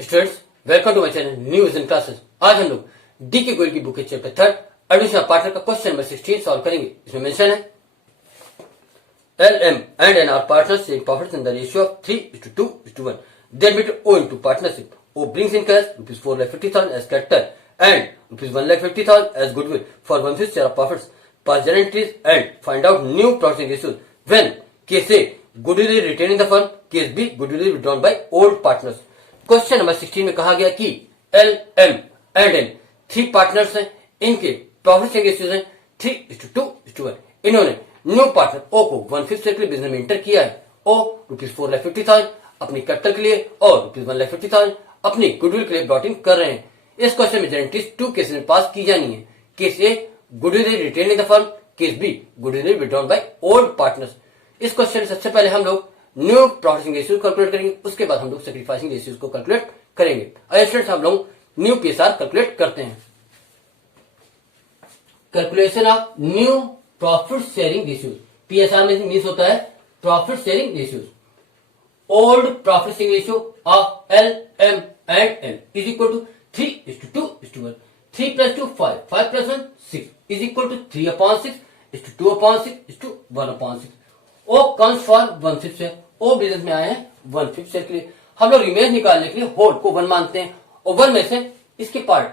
Students, welcome to my channel new vision classes. आज हम लोग डी के गोयल की बुक के चैप्टर 3 एडिशन ऑफ पार्टनर का क्वेश्चन नंबर 16 सॉल्व करेंगे। इसमें मेंशन है L M and N are partners in profits in the ratio of 3:2:1। They admit O into partnership. O brings in cash rupees 4,50,000 as capital and rupees 1,50,000 as goodwill for 1/5 share of profits. Pass journal entries and find out new profit ratios when case A goodwill is retained in the firm, case B goodwill is withdrawn by old partners. Question number 16 में कहा गया कि L M and N 3 partners हैं, इनके profit sharing ratios हैं 3:2:1। इन्होंने new partner ओ को 1/5 share के लिए बिजनेस में इंटर किया है। ओ रुपीज 4,50,000 अपनी कैपिटल के लिए और रुपीज 1,50,000 अपनी गुडविल के लिए ब्रॉट इन कर रहे हैं। इस क्वेश्चन में गारंटीज 2 केसेस में पास की जानी है। Case A goodwill is retained in the firm, case B goodwill is withdrawn by old partners. इस क्वेश्चन में सबसे पहले हम लोग न्यू प्रॉफिट रेशियो कैलकुलेट करेंगे, उसके बाद हम लोग सैक्रिफाइसिंग रेशियोज को कैलकुलेट करेंगे। और स्टूडेंट्स, हम लोग न्यू पीएसआर कैलकुलेट करते हैं। Calculation of new profit sharing ratios. PSR में मींस होता है profit sharing ratios. Old profit sharing ratio of L M and N is equal to 3:2:1। 3 + 2 5, 5 + 1 6 is equal to 3/6 2/6 1/6। O comes for 1/5 share. O business में आए हैं 1/5 share के लिए। हम लोग रिमेज निकालने के लिए होल को 1 मानते हैं और 1 में से इसके पार्ट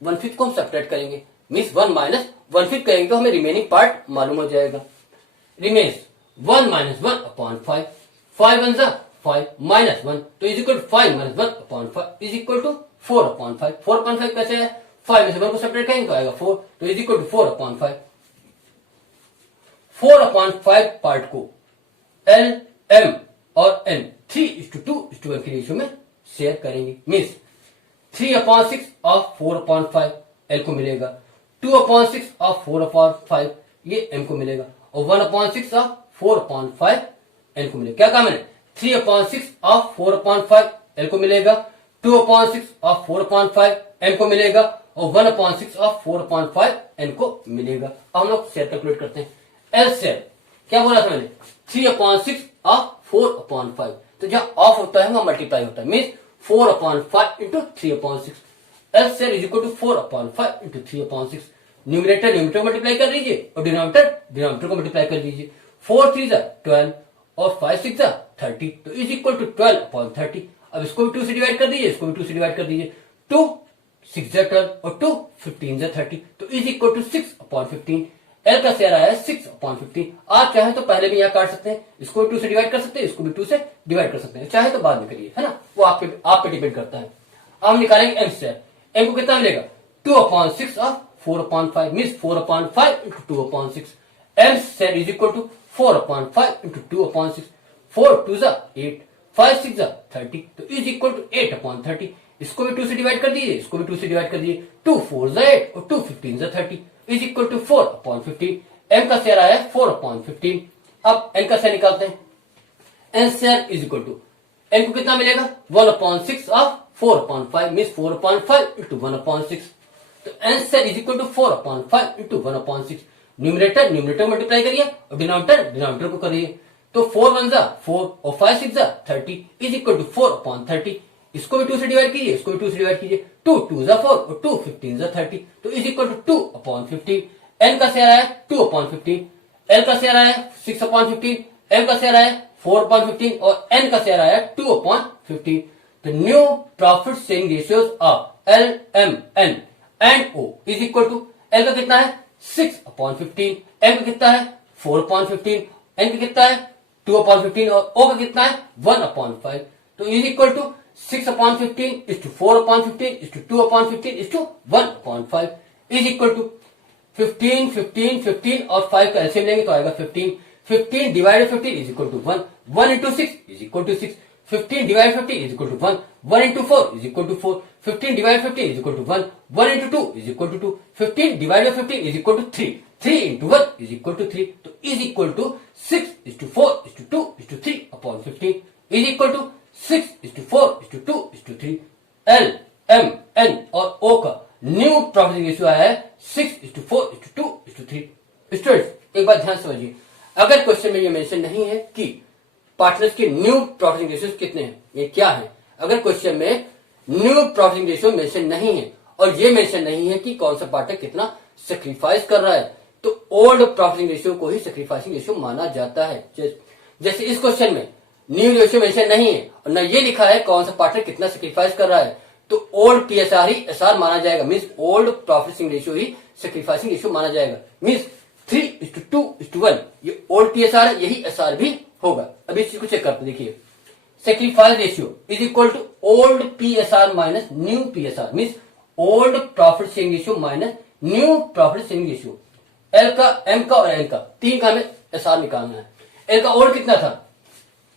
1/5 को हम सेपरेट करेंगे, मीन्स 1 - 1/5 करेंगे तो हमें रिमेनिंग पार्ट मालूम हो जाएगा। रिमेज 1 - 1/5, 5 × 1 = 5 - 1 तो is equal to 5 - 1/5 is equal to 4/5। 4/5 कैसे है? 5 में से 1 को सेपरेट करेंगे तो आएगा 4 तो इज इक्वल टू 4/5। 4/5 पार्ट को एल एम और एन 3:2:1 की रेशियो में शेयर करेंगे, मीन्स 3/6 ऑफ 4/5 एल को मिलेगा, 2/6 ऑफ 4/5 ये एम को मिलेगा और 1/6 ऑफ 4/5 एन को मिलेगा। क्या कहा मैंने? 3/6 ऑफ 4/5 एल को मिलेगा, 2/6 ऑफ 4/5 एम को मिलेगा और 1/6 ऑफ 4/5 एन को मिलेगा। अब हम लोग शेयर कैलकुलेट करते हैं। एल शेयर क्या बोला था मैंने? 3/6 ऑफ 4/5। तो जहां ऑफ होता है वहां मल्टीप्लाई होता है, means 4/5 into 3/6। L share is equal to 4/5 into 3/6। Numerator multiply कर लीजिए और डिनोमिनेटर को मल्टीप्लाई कर लीजिए। 4 3 = 12 और 5 6 = 30 तो इज इक्वल टू 12/30। अब इसको भी 2 से डिवाइड कर दीजिए, इसको भी 2 से डिवाइड कर दीजिए। 2 6 = 12 और 2 15 = 30 तो इज इक्वल टू 6/15। एल का शेयर आया है 6/15। आप चाहे तो पहले भी यहाँ काट सकते हैं, इसको भी 2 से डिवाइड कर सकते हैं, इसको भी 2 से डिवाइड कर सकते हैं, चाहे तो बाद में करिए, है ना, वो आप पे डिपेंड करता है। अब हम निकालेंगे एम शेयर। एम को कितना मिलेगा? 2/6 of 4/5 means 4/5 into 2/6। M share is equal to 4/5 into 2/6। 4 2 = 8, 5 6 = 30 तो इज इक्वल टू 8/30। इसको भी 2 से डिवाइड कर दीजिए, इसको भी 2 से डिवाइड कर दीजिए। 2 4 = 8 और 2 15 = 30 इज इक्वल टू 4/15। एम का शेयर आया 4/15। अब एन का शेयर निकालते हैं। N share is equal to N को कितना मिलेगा? 1/6 ऑफ 4/5 मीन्स 4/5 इंटू 1/6 तो N share is equal to 4/5 into 1/6। Numerator multiply करिए और डिनोमिनेटर को करिए तो 4 1 = 4 और 5 6 = 30 इज इक्वल टू 4/30। इसको भी 2 से डिवाइड कीजिए, इसको भी 2 से डिवाइड कीजिए। 2 2 = 4 और 2 15 = 30 तो इज इक्वल टू 2/15। एन का शेयर आया 2/15, एल का शेयर आया 6/15, एम का शेयर आया 4/15 और एन का शेयर आया 2/15। तो new profit sharing ratios of L M N and O is equal to L का कितना है 6/15, एम का कितना है 4/15, एन का कितना है 2/15 और ओ का कितना है 1/5 तो is equal to 6/15 is to 4/15 is to 2/15 is to 1/5 is equal to 15 15 15 और 5 का एलसीएम लेंगे तो आएगा 15। 15 divided 15 is equal to 1। 1 into 6 is equal to 6। 15 divided 15 is equal to 1। 1 into 4 is equal to 4। 15 divided 15 is equal to 1। 1 into 2 is equal to 2। 15 divided 15 is equal to 3। 3 into 1 is equal to 3 तो is equal to 6:4:2:3/15 is equal to 6:4:2:3। L M N और O का new profit ratio आया है 6:4:2:3। Students, एक बात ध्यान समझिए, अगर क्वेश्चन में ये मेंशन नहीं है कि पार्टनर्स के न्यू प्रॉफिट रेशियो कितने हैं, ये क्या है, अगर क्वेश्चन में न्यू प्रॉफिट रेशियो मेंशन नहीं है, और ये मेंशन नहीं है कि कौन सा पार्टनर कितना सेक्रीफाइस कर रहा है, तो ओल्ड प्रॉफिट रेशियो को ही सेक्रीफाइसिंग रेशियो माना जाता है। जैसे इस क्वेश्चन में न्यू रेशियो मेंशन नहीं है और न ये लिखा है कौन सा पार्टनर कितना सेक्रीफाइस कर रहा है, तो ओल्ड पीएसआर ही एसआर माना जाएगा, मींस ओल्ड प्रॉफिट रेशियो ही सेक्रीफाइसिंग रेशियो माना जाएगा, मींस 3:2:1 ये ओल्ड पीएसआर है, यही एसआर भी होगा। अभी इस चीज को चेक करते देखिए, sacrifice ratio is equal to old PSR minus new PSR, means old profit sharing ratio minus new profit sharing ratio. L का, एम का और एन का, तीन का हमें एसआर निकालना है। एल का ओल्ड कितना था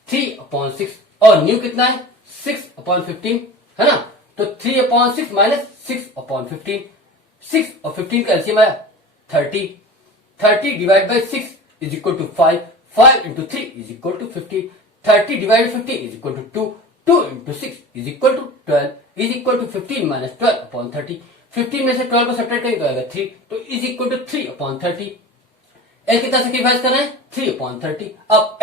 3/6 और न्यू कितना है 6/15 है ना, तो 3/6 माइनस 6/15, 6 और 15 का एलसीएम आया 30, 30 divide by 6 is equal to 5, 5 into 3 is equal to 15, 30 divide 15 is equal to 2, 2 into 6 is equal to 12 is equal to 15 minus 12/30, 15 में से 12 को सब्ट्रैक्ट करेंगे तो आएगा 3, तो इज इक्वल टू 3/30। एल कितना सेक्रीफाइस करना है 3/30। अब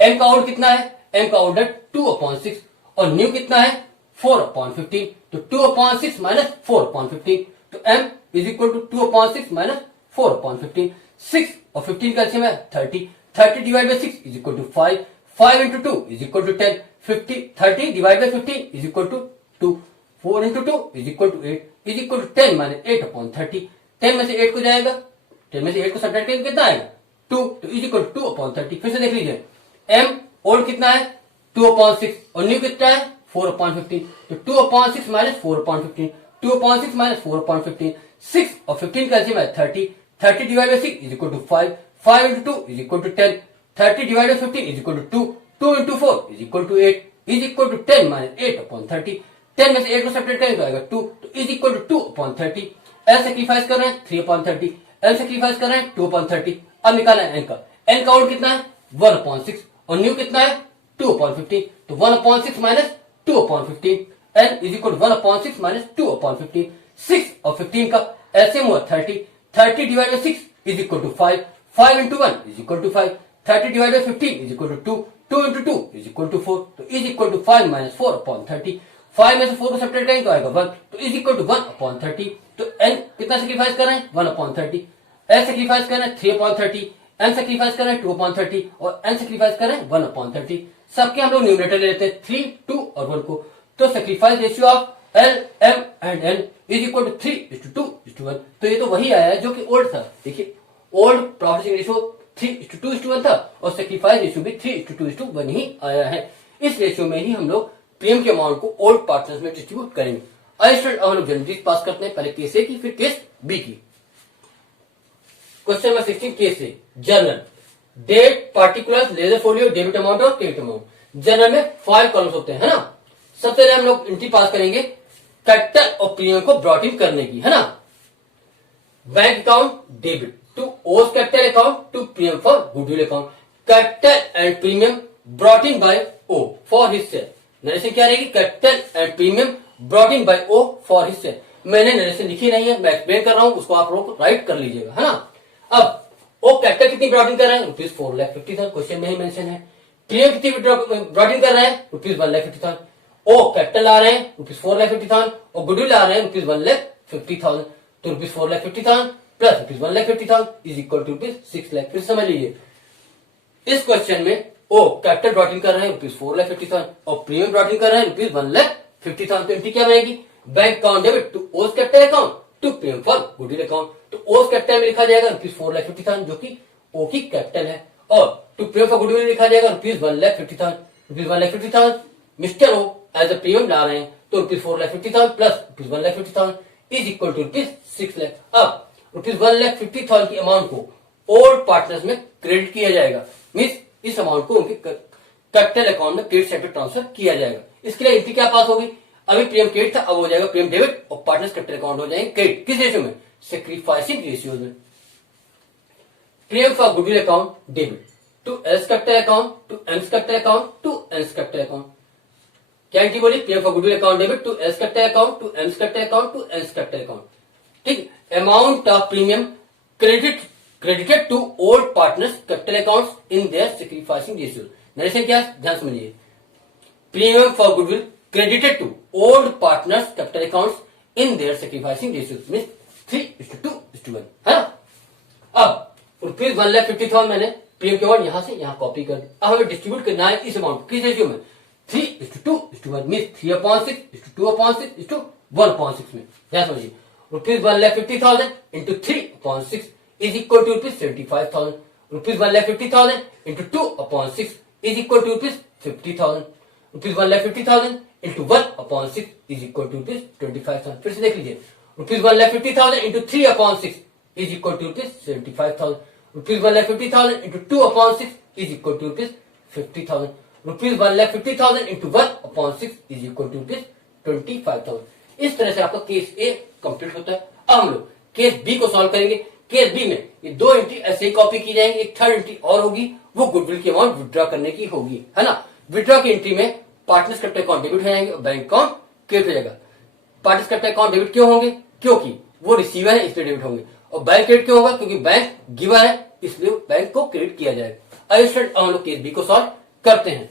एम का ओल्ड कितना है, एम का ओल्ड है 2/6 और न्यू कितना है 4/15, तो 2/6 माइनस 4/15, तो M is equal to 2/6 minus 4/15, 6 और 15 का एलसीएम है 30, 30 divide by 6 is equal to 5, 5 into 2 is equal to 10, 30 divide by 15 is equal to 2, 4 into 2 is equal to 8 is equal to 10 minus 8/30, 10 में से 8 को जाएगा, 10 में से 8 को सब्ट्रैक्ट करेंगे कितना आएगा 2, तो इज इक्वल टू 2/30। फिर से देख लीजिए, एम ओल्ड कितना है 2/6 और न्यू कितना है 4/15, तो 2/6 माइनस 4/15, 2/6 माइनस 4/15, 6 और 15 का एलसीएम है 30, 30 divide by 6 is equal to 5, 5 into 2 is equal to 10, 30 divide by 15 is equal to 2, 2 into 4 is equal to 8 is equal to 10 minus 8/30, 10 में से 8 को सब्ट्रैक्ट करेंगे तो आएगा 2, तो is equal to 2/30। L sacrifice कर रहे हैं 3/30, एल सेक्रीफाइस कर रहे हैं 2/30। अब निकालना है एन का ओल्ड कितना है 1/6 और न्यू कितना है 2/15, तो 1/6 minus 2/15, N is equal 1/6 minus 2/15, 6 और 15 का एलसीएम हुआ 30, 30 divide by 6 is equal to 5, 5 into 1 is equal to 5, 30 divide by 15 is equal to 2, 2 into 2 is equal to 4, तो इज इक्वल टू 5 माइनस 4/30, 5 में से 4 को सब्ट्रैक्ट करेंगे तो आएगा 1, तो इज इक्वल टू 1/30, तो एन कितना सेक्रीफाइस कर रहे हैं 1/30, एल सेक्रीफाइस कर रहे हैं 3/30, एम सेक्रीफाइस कर रहे हैं 2/30 और एन सेक्रीफाइस कर रहे हैं 1/30। सबके हम लोग न्यूमरेटर ले लेते हैं 3, 2 और 1 को, तो sacrifice ratio of L, M and N is equal to 3:2:1, तो ये तो वही आया है जो कि ओल्ड था। देखिए ओल्ड प्रॉफिट रेशियो 3:2:1 था और सेक्रीफाइस रेशियो भी 3:2:1 ही आया है। इस रेशियो में ही हम लोग प्रीमियम के अमाउंट को ओल्ड पार्टनर्स में डिस्ट्रीब्यूट करेंगे। आइए स्टूडेंट अब हम लोग जनरली पास करते हैं, पहले केस ए की फिर केस बी की। Question number 16 case A, journal date particular ledger folio debit amount और क्रेडिट अमाउंट। जर्नल में 5 कॉलम्स होते हैं है ना। सबसे पहले हम लोग एंट्री पास करेंगे कैपिटल और प्रीमियम को ब्रॉट इन करने की है ना। Bank account debit to O's capital account to premium for goodwill account, capital and premium brought in by O for his share. Narration क्या रहेगी, capital and premium brought in by O for his share. मैंने narration लिखी नहीं है, मैं explain कर रहा हूं, उसको आप लोग राइट कर लीजिएगा है ना। अब ओ कैपिटल कितनी ब्रॉट इन कर रहे हैं ₹4,50,000, क्वेश्चन में ही मेंशन है। प्रीमियम कितनी ब्रॉट इन कर रहे हैं ₹1,50,000। ओ कैपिटल आ रहे हैं ₹4,50,000 और गुडविल आ रहे हैं ₹1,50,000, तो ₹4,50,000 प्लस ₹1,50,000 इज इक्वल टू ₹6,00,000। फिर समझ लीजिए इस क्वेश्चन में ओ कैपिटल ब्रॉट इन कर रहे हैं ₹4,50,000 और प्रीमियम ब्रॉट इन कर रहे हैं ₹1,50,000, तो एंट्री क्या बनेगी, bank account debit to O's capital account to premium for goodwill account. तो ओस कैपिटल में लिखा जाएगा ₹4,50,000 जो कि ओ की कैपिटल है, और टू प्रीमियम फॉर गुडविल लिखा जाएगा ₹1,50,000, ₹1,50,000 Mister O as a premium ला रहे हैं, तो ₹4,50,000 प्लस ₹1,50,000 इज इक्वल टू ₹6,00,000। अब ₹1,50,000 की अमाउंट को ओल्ड पार्टनर्स में क्रेडिट किया जाएगा, मीन्स इस अमाउंट को उनके कैपिटल अकाउंट में क्रेडिट साइड पे ट्रांसफर किया जाएगा। इसके लिए एंट्री क्या पास होगी, अभी प्रीमियम क्रेडिट था, अब हो जाएगा प्रीमियम डेबिट और पार्टनर्स कैपिटल अकाउंट हो जाएंगे क्रेडिट। किस रेशियो में, सेक्रीफाइसिंग रेशियो में। Premium for goodwill account debit to L's capital account to M's capital account to L's capital account. क्या एंट्री बोली, premium for goodwill account debit to L's capital account to M's capital account to L's capital account. ठीक, amount of premium credited to old partners capital accounts in their sacrificing ratio। Narration क्या, ध्यान समझिए, premium for goodwill credited to old partners capital accounts in their sacrificing ratios mean 3:2:1 है ना। अब ₹1,50,000 मैंने PM के amount यहां से यहां कॉपी कर दी। अब हमें डिस्ट्रीब्यूट करना है इस अमाउंट किस रेशियो में 3:2:1 मीन 3/6:2/6:1/6 में। यहां समझिए ₹1,50,000 into 3/6 is equal to ₹75,000। ₹1,50,000 into 2/6 is equal to ₹50,000। ₹1,50,000 into 1/6 is equal to ₹25,000। फिर से देख लीजिए ₹1,50,000 into 3/6 is equal to ₹75,000। ₹1,50,000 into 2/6 is equal to ₹50,000। ₹1,50,000 into 1/6 is equal to ₹25,000। इस तरह से आपका केस ए कंप्लीट होता है। अब हम लोग केस बी को सॉल्व करेंगे। केस बी में ये 2 एंट्री ऐसे ही कॉपी की जाएंगी, एक थर्ड एंट्री और होगी, वो गुडविल की अमाउंट विड्रॉ करने की होगी, है ना। विड्रॉ की एंट्री में पार्टनर्स कैपिटल अकाउंट डेबिट हो जाएंगे और बैंक अकाउंट क्रेडिट हो जाएगा। पार्टनर्स कैपिटल अकाउंट डेबिट क्यों होंगे? क्योंकि वो रिसीवर है इसलिए डेबिट होंगे, और बैंक क्रेडिट क्यों होगा? क्योंकि बैंक गिवर है इसलिए बैंक को क्रेडिट किया जाएगा। आइए स्टूडेंट हम लोग केस बी को सॉल्व करते हैं।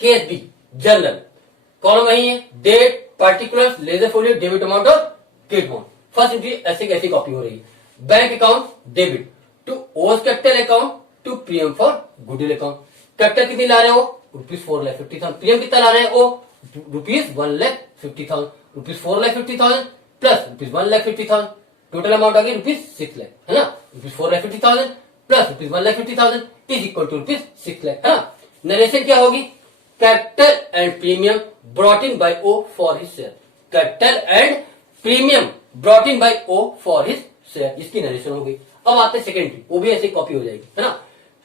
केस बी जनरल कॉलम वही है, date particular ledger folio debit amount और क्रेडिट अमाउंट। फर्स्ट एंट्री ऐसे कैसे कॉपी हो रही है, bank account debit to O's capital account to premium for goodwill account. Capital कितनी ला रहे हो? ₹4,50,000। प्रीमियम कितना ला रहे हैं? वो ₹1,50,000। ₹4,50,000 प्लस ₹1,50,000 टोटल अमाउंट आ गई ₹6 लाख, है ना। ₹4,50,000 plus ₹1,50,000 is equal to ₹6 lakh, है ना। नरेशन क्या होगी? Capital and premium brought in by O for his share. Capital and premium brought in by O for his share, इसकी नरेशन हो गई। अब आते हैं सेकेंड एंट्री, वो भी ऐसे कॉपी हो जाएगी, है ना।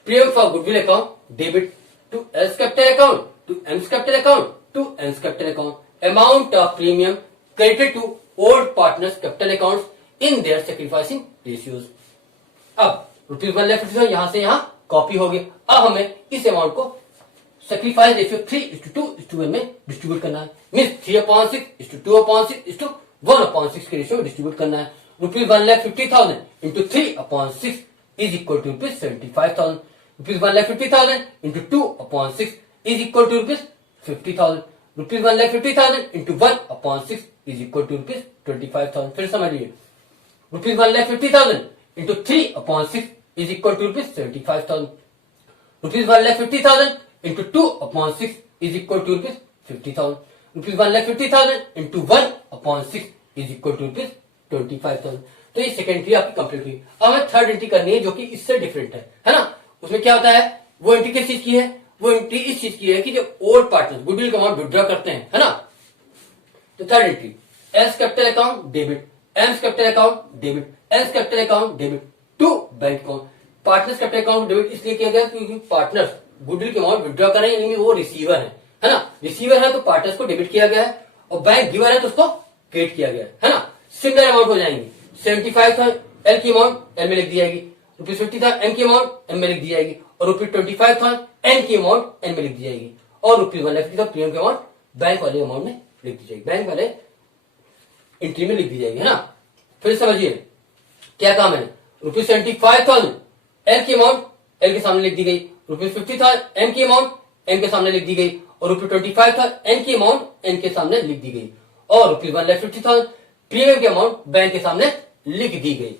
Premium for goodwill account debit to L's capital account to M's capital account to M's capital account. Amount of premium credited to old partners capital accounts in their sacrificing ratios. अब ₹1,50,000 यहां से यहां copy हो गई। अब हमें इस amount को सेक्रीफाइस रेशियो 3:2:1 में डिस्ट्रीब्यूट करना है, मीन 3/6:2/6:1/6 के रेशियो में डिस्ट्रीब्यूट करना है। ₹1,50,000 into 3/6 is equal to ₹75,000। ₹1,50,000 into 2/6 is equal to ₹50,000। ₹1,50,000 into 1/6 is equal to ₹25,000। फिर समझिए ₹1,50,000 into 3/6 is equal to ₹75,000। ₹1,50,000 into 2/6 is equal to ₹50,000। ₹1,50,000 into 1/6 is equal to ₹25,000। तो ये सेकेंड एंट्री आपकी कंप्लीट हुई। अब हमें थर्ड एंट्री करनी है जो कि इससे डिफरेंट है ना। उसमें क्या होता है, वो एंट्री किस चीज की है? वो एंट्री इस चीज की है कि जब ओल्ड पार्टनर गुडविल का अमाउंट विड्रॉ करते हैं, है ना। तो third entry L's capital account debit, M's capital account debit, L's capital account debit to bank account. Partners capital account debit इसलिए किया गया क्योंकि पार्टनर्स गुडविल के अमाउंट विड्रॉ कर रहे हैं, यानी वो रिसीवर है ना। रिसीवर है तो पार्टनर्स को डेबिट किया गया है, और बैंक गिवर है तो उसको क्रेडिट किया गया है ना। सिमिलर अमाउंट हो जाएंगे। 75,000 एल की अमाउंट एल में लिख दी जाएगी, ₹50,000 एम की अमाउंट एम में लिख दी जाएगी, और ₹25,000 एन की अमाउंट एन में लिख दी जाएगी, और ₹1,50,000 प्रीमियम की अमाउंट बैंक वाले अमाउंट में लिख दी जाएगी, बैंक वाले एंट्री में लिख दी जाएगी, है ना। फिर समझिए क्या काम है। ₹75,000 एल की अमाउंट एल के सामने लिख दी गई, ₹50,000 एम की अमाउंट एम के सामने लिख दी गई, और ₹25,000 एन की अमाउंट एन के सामने लिख दी गई, और ₹1,50,000 प्रीमियम की अमाउंट बैंक के सामने लिख दी गई।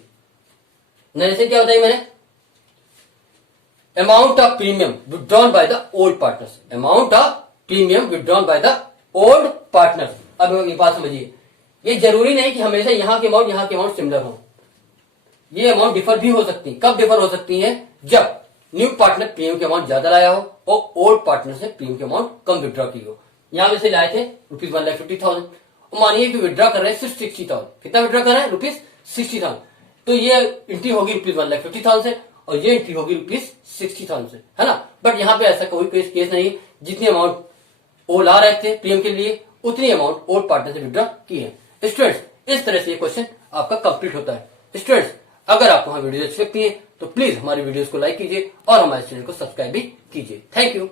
नरेशन क्या बताई मैंने? Amount of premium withdrawn by the old partners, amount of premium withdrawn by the old partners. अब ये बात समझिए, ये जरूरी नहीं कि हमेशा यहां के अमाउंट सिमिलर हो। ये अमाउंट डिफर भी हो सकती है। कब डिफर हो सकती है? जब न्यू पार्टनर प्रीमियम की अमाउंट ज्यादा लाया हो और ओल्ड पार्टनर से प्रीमियम की अमाउंट कम विड्रॉ की हो। यहां में से लाए थे ₹1,50,000, मानिए कि विड्रॉ कर रहे हैं सिर्फ 60,000। कितना विड्रॉ कर रहे हैं? ₹60,000। तो ये एंट्री होगी ₹1,50,000 से, और ये एंट्री होगी ₹60,000 से, है ना। बट यहाँ पे ऐसा कोई केस नहीं, जितनी अमाउंट वो ला रहे थे प्रीमियम के लिए उतनी अमाउंट ओल्ड पार्टनर से विड्रॉ की है। स्टूडेंट्स, इस तरह से ये क्वेश्चन आपका कंप्लीट होता है। स्टूडेंट्स, अगर आपको हमारी वीडियो अच्छी लगती है तो प्लीज हमारी वीडियोस को लाइक कीजिए और हमारे चैनल को सब्सक्राइब भी कीजिए। Thank you.